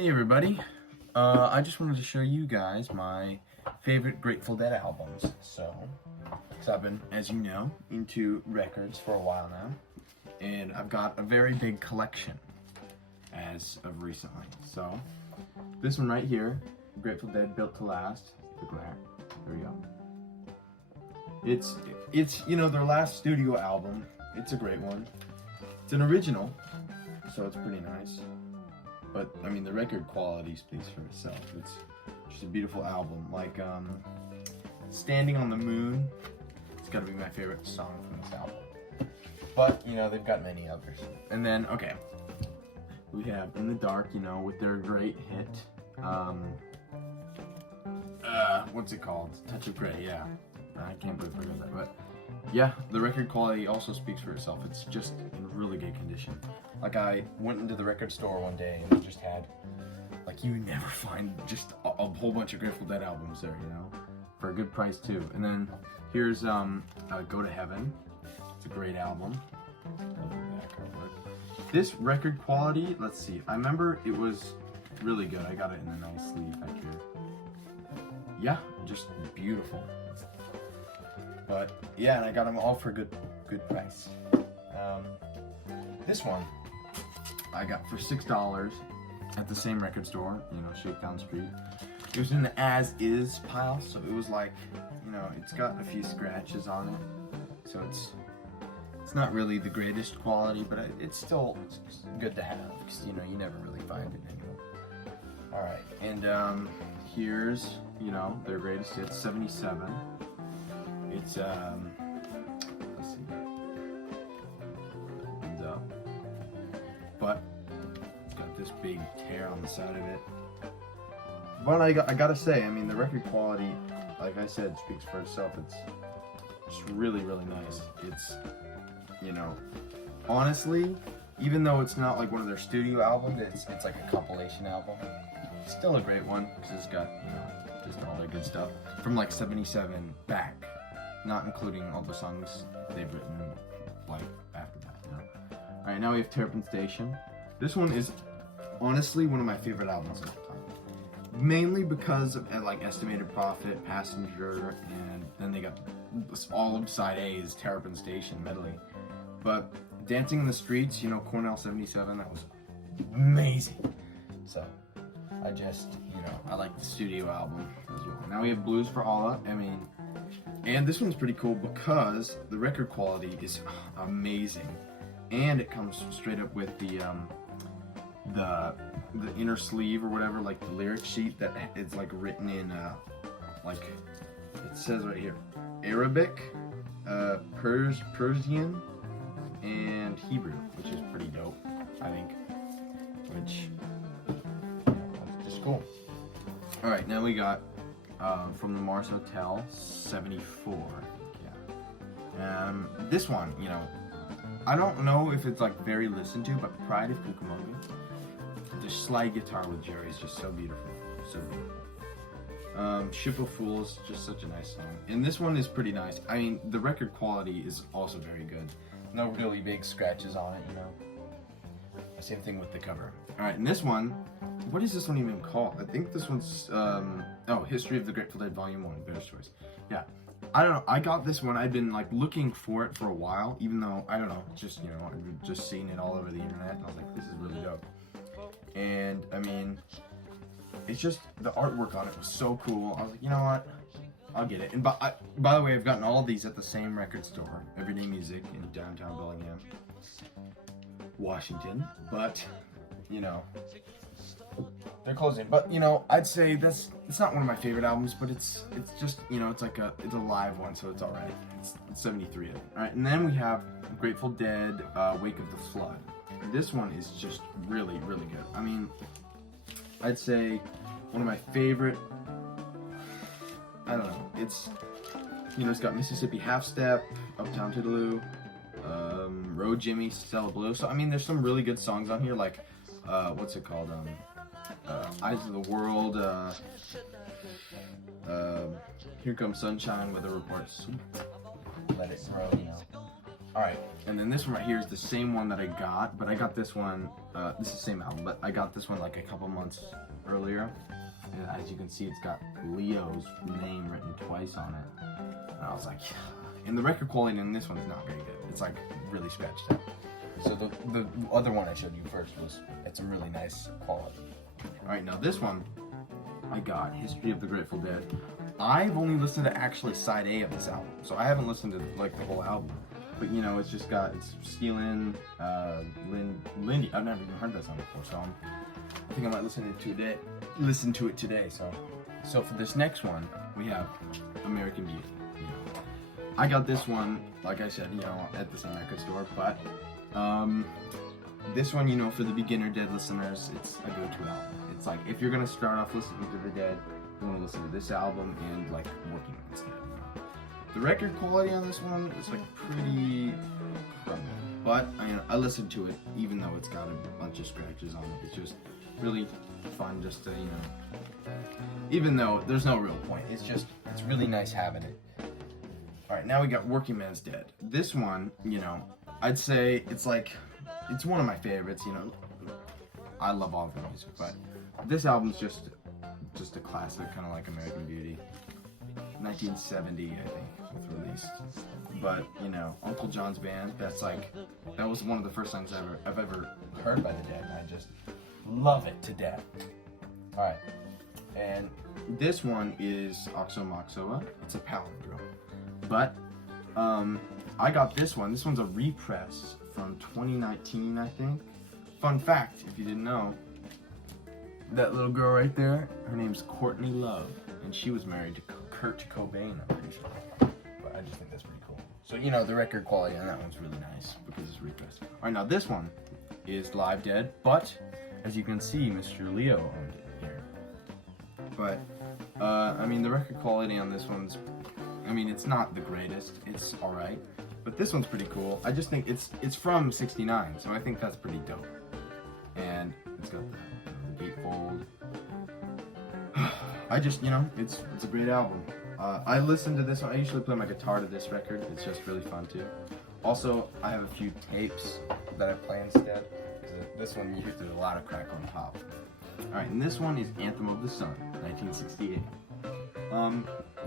Hey everybody, I just wanted to show you guys my favorite Grateful Dead albums. So, because I've been, as you know, into records for a while now, and I've got a very big collection as of recently. So, this one right here, Grateful Dead Built to Last, the glare, there we go. It's their last studio album. It's a great one. It's an original, so it's pretty nice. But I mean, the record quality speaks for itself. It's just a beautiful album. Like Standing on the Moon, it's gotta be my favorite song from this album. But they've got many others. And then we have In the Dark, with their great hit. What's it called? Touch of Grey, yeah. I can't believe I forgot that, but yeah, the record quality also speaks for itself. It's just in really good condition. Like, I went into the record store one day and it just had, like, you never find just a whole bunch of Grateful Dead albums there, for a good price too. And then here's Go to Heaven. It's a great album. This record quality, let's see, I remember it was really good. I got it in a nice sleeve back here. Yeah, just beautiful. But yeah, and I got them all for a good price. This one I got for $6 at the same record store, Shakedown Street. It was in the as is pile, so it was like, it's got a few scratches on it, so it's not really the greatest quality, but it's good to have, because you never really find it anymore. All right, and here's their greatest hits, 77. It's let's see, but it's got this big tear on the side of it. But I gotta say, I mean, the record quality, like I said, speaks for itself. It's really, really nice. It's honestly, even though it's not like one of their studio albums, it's like a compilation album. It's still a great one because it's got just all that good stuff from like 77 back. Not including all the songs they've written like after that, Alright, now we have Terrapin Station. This one is honestly one of my favorite albums of all time. Mainly because of like Estimated Profit, Passenger, and then they got all of side A is Terrapin Station medley. But Dancing in the Streets, Cornell 77, that was amazing. So I just, I like the studio album as well. Now we have Blues for Allah. And this one's pretty cool because the record quality is amazing, and it comes straight up with the inner sleeve or whatever, like the lyric sheet that is like written in like it says right here, Arabic, Persian, and Hebrew, which is pretty dope, I think. Which that's just cool. All right, now we got. From the Mars Hotel, 74. Yeah. This one, I don't know if it's like very listened to, but Pride of Cucamonga. The slide guitar with Jerry is just so beautiful, so beautiful. Ship of Fools, just such a nice song. And this one is pretty nice. I mean, the record quality is also very good. No really big scratches on it, Same thing with the cover. All right, and this one. What is this one even called? I think this one's, History of the Grateful Dead Volume 1, Bear's Choice. Yeah, I don't know, I got this one, I've been like looking for it for a while, even though, I don't know, just, I've just seen it all over the internet, and I was like, this is really dope. And, I mean, it's just, the artwork on it was so cool, I was like, you know what, I'll get it. And by the way, I've gotten all of these at the same record store, Everyday Music in downtown Bellingham, Washington, but, they're closing, but I'd say it's not one of my favorite albums, but it's just it's a live one, so it's all right. It's 73. All right, and then we have Grateful Dead, Wake of the Flood. This one is just really, really good. I mean, I'd say one of my favorite. I don't know. It's it's got Mississippi Half Step, Uptown Toodaloo, Road Jimmy, Stella Blue. So I mean, there's some really good songs on here, like what's it called? Eyes of the World, Here Comes Sunshine, Weather Reports, Let It Grow, All right, and then this one right here is the same one that I got, but I got this one, this is the same album, but I got this one like a couple months earlier. And as you can see, it's got Leo's name written twice on it. And I was like, yeah. And the record quality in this one is not very good. It's like really scratched out. So the other one I showed you first it's a really nice quality. All right, now this one, I got History of the Grateful Dead. I've only listened to actually side A of this album, so I haven't listened to like the whole album. But you know, it's just got, it's Steelin, Lindy. I've never even heard that song before, so I think I might listen to it today. So for this next one, we have American Beauty. You know, I got this one, like I said, you know, at the same record store. But this one, you know, for the beginner Dead listeners, it's a go-to album. It's like if you're gonna start off listening to the Dead, you want to listen to this album and like Working Man's Dead. The record quality on this one is like pretty crummy, but I listened to it even though it's got a bunch of scratches on it. It's just really fun just to, you know, even though there's no real point, it's really nice having it. All right, now we got Working Man's Dead. This one, you know, I'd say it's one of my favorites. You know, I love all of the music, but this album's just a classic, kind of like American Beauty. 1970, I think, was released. But you know, Uncle John's Band. That was one of the first songs I've ever heard by the Dead, and I just love it to death. All right, and this one is Oxomoxoa. It's a palindrome, but I got this one. This one's a repress from 2019, I think. Fun fact, if you didn't know, that little girl right there, her name's Courtney Love, and she was married to Kurt Cobain, I'm pretty sure. But I just think that's pretty cool. So, you know, the record quality on that one's really nice because it's repressed. All right, now this one is Live Dead, but as you can see, Mr. Leo owned it here. But, I mean, the record quality on this one's, I mean, it's not the greatest. It's all right, but this one's pretty cool. I just think it's from '69, so I think that's pretty dope. And it's got the gatefold. I just, you know, it's a great album. I listened to this one. I usually play my guitar to this record. It's just really fun too. Also, I have a few tapes that I play instead. This one, you hear there's a lot of crack on top. All right, and this one is Anthem of the Sun, 1968.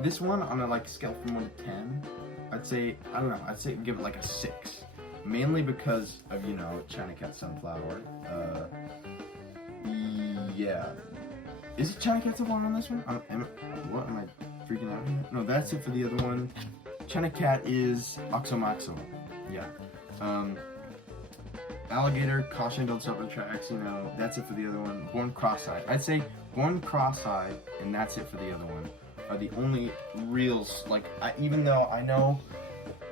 This one on a like scale from 1 to 10, I'd say, I don't know, I'd say give it like a 6. Mainly because of, you know, China Cat Sunflower. Yeah. Is it China Cat Sunflower on this one? What, am I freaking out here? No, that's it for the other one. China Cat is Oxomoxo. Yeah. Alligator, Caution, Don't Stop the Tracks, you know, that's it for the other one. Born Cross-Eyed. I'd say Born Cross-Eyed and That's It for the Other One are the only real, like, even though I know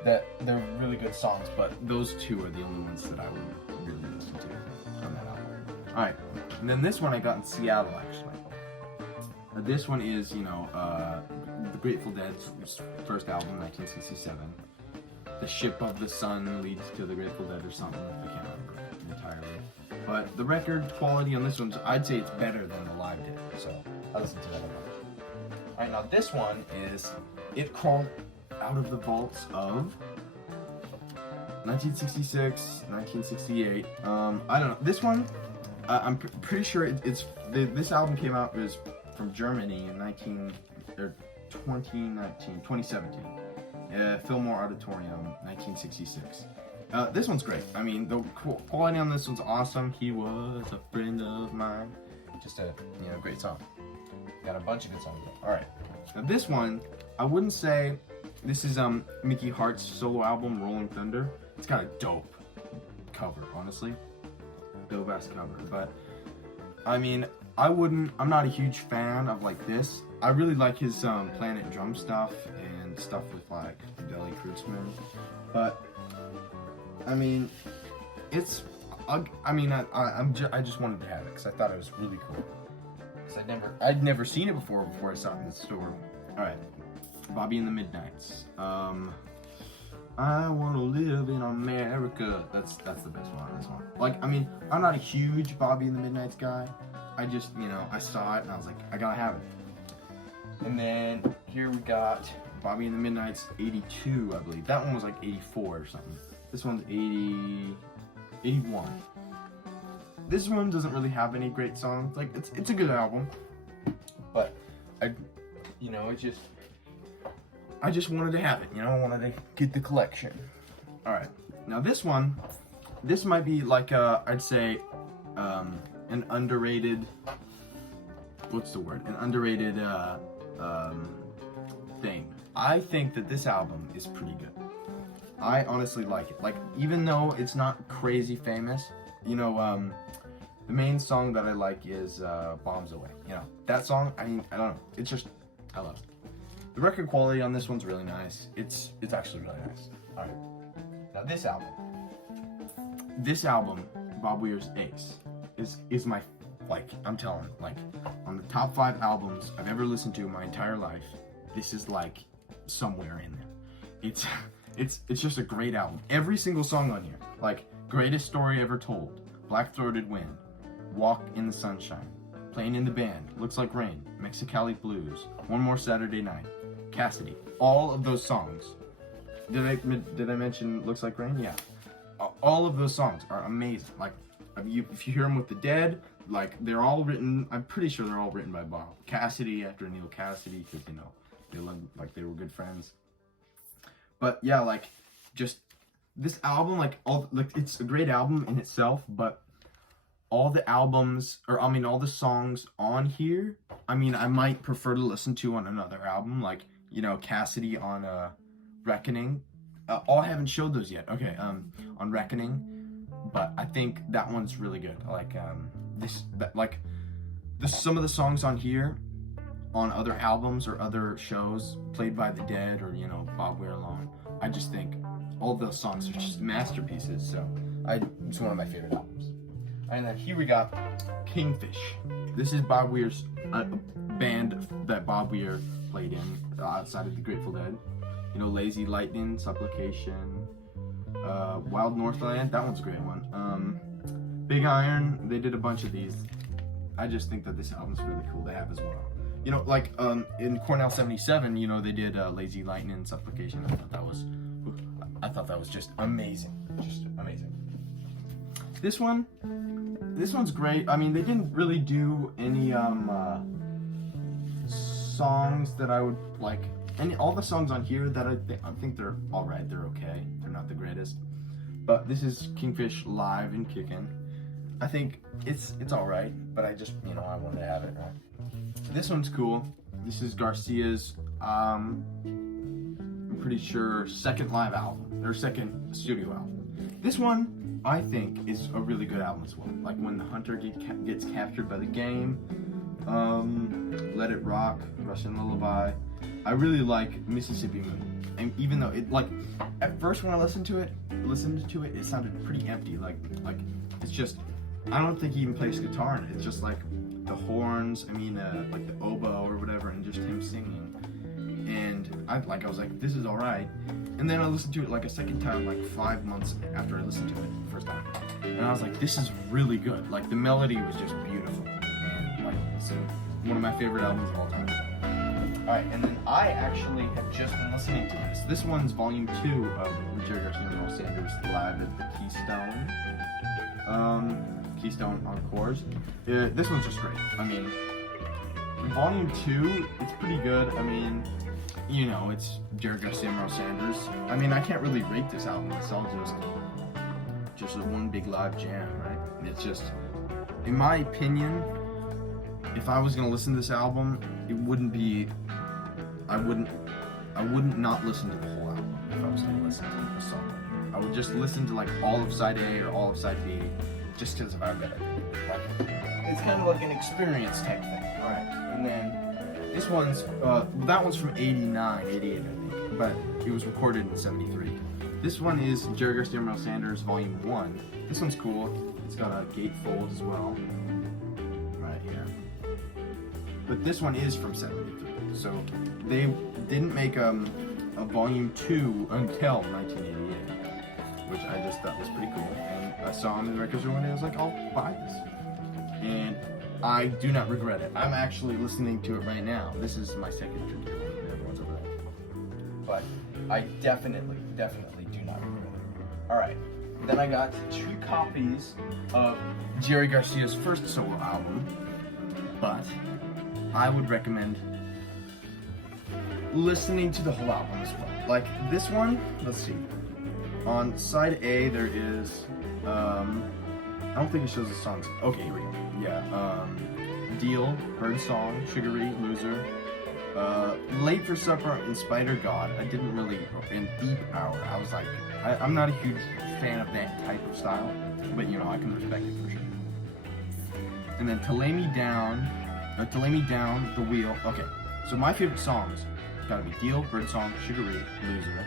that they're really good songs, but those two are the only ones that I would really listen to on that album. Alright, and then this one I got in Seattle, actually. This one is, you know, the Grateful Dead's first album, 1967. The Ship of the Sun leads to the Grateful Dead or something, I can't remember entirely. But the record quality on this one, I'd say it's better than the Live Dead, so I listened to that a lot. Alright, now this one is It Crawled Out of the Vaults of 1966, 1968. I don't know. This one, I'm pretty sure this album came out, it was from Germany in 2017. Fillmore Auditorium, 1966. This one's great. I mean, the quality on this one's awesome. He was a friend of mine. Just a, you know, great song. Got a bunch of good songs. All right. Now this one, I wouldn't say this is Mickey Hart's solo album, Rolling Thunder. It's got a dope cover, honestly. Dope ass cover. But I mean, I'm not a huge fan of like this. I really like his Planet Drum stuff and stuff with like Deli Kreutzmann. But I mean, it's. I just wanted to have it because I thought it was really cool. Cause I'd never seen it before I saw it in the store. All right, Bobby and the Midnights. I want to live in America. That's the best one on this one. Like, I mean, I'm not a huge Bobby and the Midnights guy. I just, you know, I saw it and I was like, I gotta have it. And then here we got Bobby and the Midnights 82, I believe. That one was like 84 or something. This one's 81. This one doesn't really have any great songs. Like, it's a good album, but I just wanted to have it. I wanted to get the collection. All right, now this one, this might be like I'd say an underrated. What's the word? An underrated thing. I think that this album is pretty good. I honestly like it. Like, even though it's not crazy famous, the main song that I like is Bombs Away. That song, I mean, I don't know. It's just, I love it. The record quality on this one's really nice. It's actually really nice. All right. Now this album, Bob Weir's Ace, is my, like, I'm telling, like, on the top 5 albums I've ever listened to in my entire life, this is like somewhere in there. It's just a great album. Every single song on here, like Greatest Story Ever Told, Black Throated Wind, Walk in the Sunshine, Playing in the Band, Looks Like Rain, Mexicali Blues, One More Saturday Night, Cassidy. All of those songs. Did I mention Looks Like Rain? Yeah. All of those songs are amazing. Like, if you hear them with the Dead, like, they're all written, I'm pretty sure they're all written by Bob Cassidy after Neil Cassidy, because, they were good friends. But yeah, like, just this album, it's a great album in itself, but all the songs on here, I mean, I might prefer to listen to on another album, like, Cassidy on Reckoning. I haven't showed those yet. Okay, on Reckoning, but I think that one's really good. Like, some of the songs on here, on other albums or other shows played by the Dead or Bob Weir alone, I just think all those songs are just masterpieces. So it's one of my favorite albums. And then here we got Kingfish. This is Bob Weir's band that Bob Weir played in outside of the Grateful Dead. Lazy Lightning, Supplication, Wild Northland. That one's a great one. Big Iron. They did a bunch of these. I just think that this album's really cool to have as well. In Cornell 77, they did Lazy Lightning, Supplication. I thought that was just amazing. Just amazing. This one's great. I mean, they didn't really do any songs that I would like. All the songs on here that I think they're all right. They're okay. They're not the greatest. But this is Kingfish live and kicking. I think it's all right, but I just I wanted to have it, right? This one's cool. This is Garcia's, I'm pretty sure, second live album, or second studio album. This one, I think, is a really good album as well. Like When the Hunter Gets Captured by the Game, Let It Rock, Russian Lullaby. I really like Mississippi Moon. And even though at first when I listened to it, it sounded pretty empty. Like it's just, I don't think he even plays guitar in it. It's just like the horns, like the oboe or whatever, and just him singing. And I was like, this is all right. And then I listened to it like a second time, like 5 months after I listened to it the first time. And I was like, this is really good. Like, the melody was just beautiful. And so one of my favorite albums of all time. All right, and then I actually have just been listening to this. This one's volume 2 of Jerry Garcia and Saunders live at the Keystone Encores. This one's just great. Volume 2, it's pretty good. It's Jerry Garcia and Saunders. I can't really rate this album. It's all just a one big live jam, right? And it's just, in my opinion, if I was gonna listen to this album, it wouldn't be, I wouldn't not listen to the whole album if I was gonna listen to a song. I would just listen to like all of side A or all of side B, just because of how good I think. It's kind of like an experience type thing. All right, and then this one's, that one's from 89, 88, I think, but it was recorded in 73. This one is Jerry Garcia and Saunders Volume 1. This one's cool. It's got a gatefold as well, right here. But this one is from 73, so they didn't make a Volume 2 until 1988, which I just thought was pretty cool. And I saw them in the record store one day, I was like, I'll buy this. And I do not regret it. I'm actually listening to it right now. This is my second drink here, everyone's over there. But I definitely do not regret it. Alright, then I got 2 copies of Jerry Garcia's first solo album, but I would recommend listening to the whole album as well. Like this one, let's see. On side A, there is, I don't think it shows the songs. Okay, here we go. Yeah, Deal, Birdsong, Sugary, Loser, Late for Supper, and Spider God. I didn't really, in Deep Hour, I was like, I'm not a huge fan of that type of style, but you know, I can respect it for sure. And then To Lay Me Down, The Wheel. Okay, so my favorite songs gotta be Deal, Birdsong, Sugary, Loser,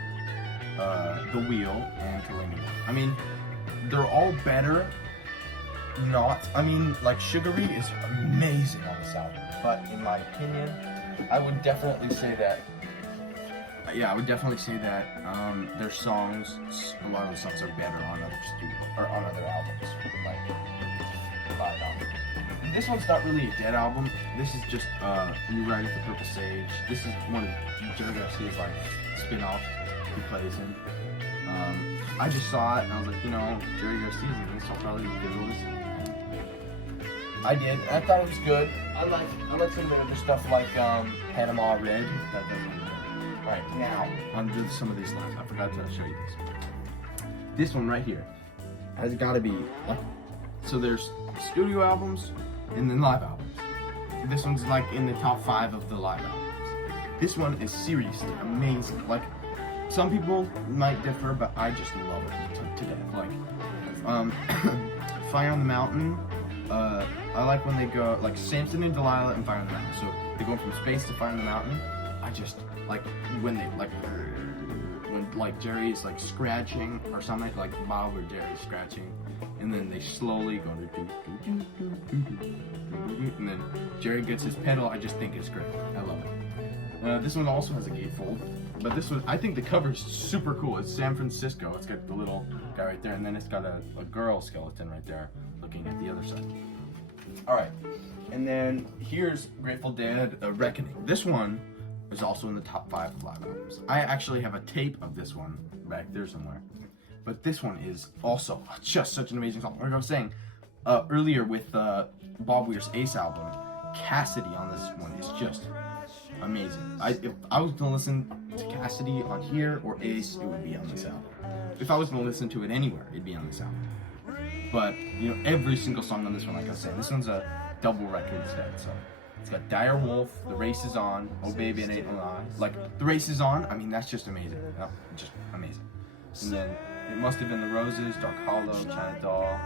The Wheel, and To Lay Me Down. I mean, they're all better. Like Sugary is amazing on this album, but in my opinion, I would definitely say that. Yeah, I would definitely say that their songs, a lot of the songs are better on other on other albums, like live albums. This one's not really a dead album. This is just New Riding the Purple Sage. This is one of Jerry Garcia's like spin-offs he plays in. I just saw it and I was like, you know, Jerry Garcia's in this, I'll probably give it a listen. I did. I thought it was good. I like some of the other stuff like Panama Red. That doesn't. All right, now on to some of these lives. I forgot to show you this. This one right here has got to be. So there's studio albums and then live albums. This one's like in the top 5 of the live albums. This one is seriously amazing. Like some people might differ, but I just love it to death. Like Fire on the Mountain. I like when they go like Samson and Delilah and Fire on the Mountain. So they go from space to Fire on the Mountain. I just like when they when Jerry is like scratching or something, like Bob or Jerry scratching, and then they slowly go to and then Jerry gets his pedal. I just think it's great. I love it. This one also has a gatefold, but this one, I think the cover is super cool. It's San Francisco. It's got the little guy right there, and then it's got a girl skeleton right there looking at the other side. All right, and then here's Grateful Dead, Reckoning. This one is also in the top 5 of live albums. I actually have a tape of this one back there somewhere, but this one is also just such an amazing song. Like I was saying earlier with Bob Weir's Ace album, Cassidy on this one is just amazing. If I was gonna listen to Cassidy on here or Ace, it would be on this album. If I was gonna listen to it anywhere, it'd be on this album. But you know, every single song on this one, like I was saying, this one's a double record instead. So it's got Dire Wolf, The Race Is On, Oh Baby It Ain't No Lie. Like The Race Is On, I mean that's just amazing. Oh, just amazing. And then It Must Have Been the Roses, Dark Hollow, China Doll,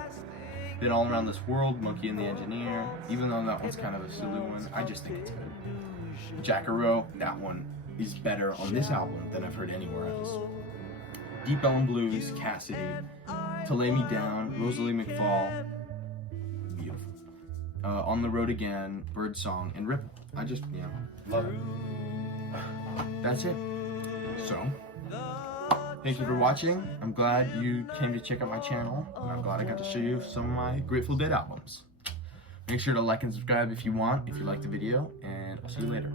Been All Around This World, Monkey and the Engineer. Even though that one's kind of a silly one, I just think it's good. Jackaroo, that one is better on this album than I've heard anywhere else. Deep Ellum Blues, Cassidy, To Lay Me Down, Rosalie McFall, beautiful. On the Road Again, Birdsong, and Ripple. I just, you know, love it. That's it. So, thank you for watching. I'm glad you came to check out my channel, and I'm glad I got to show you some of my Grateful Dead albums. Make sure to like and subscribe if you want, if you liked the video, and I'll see you later.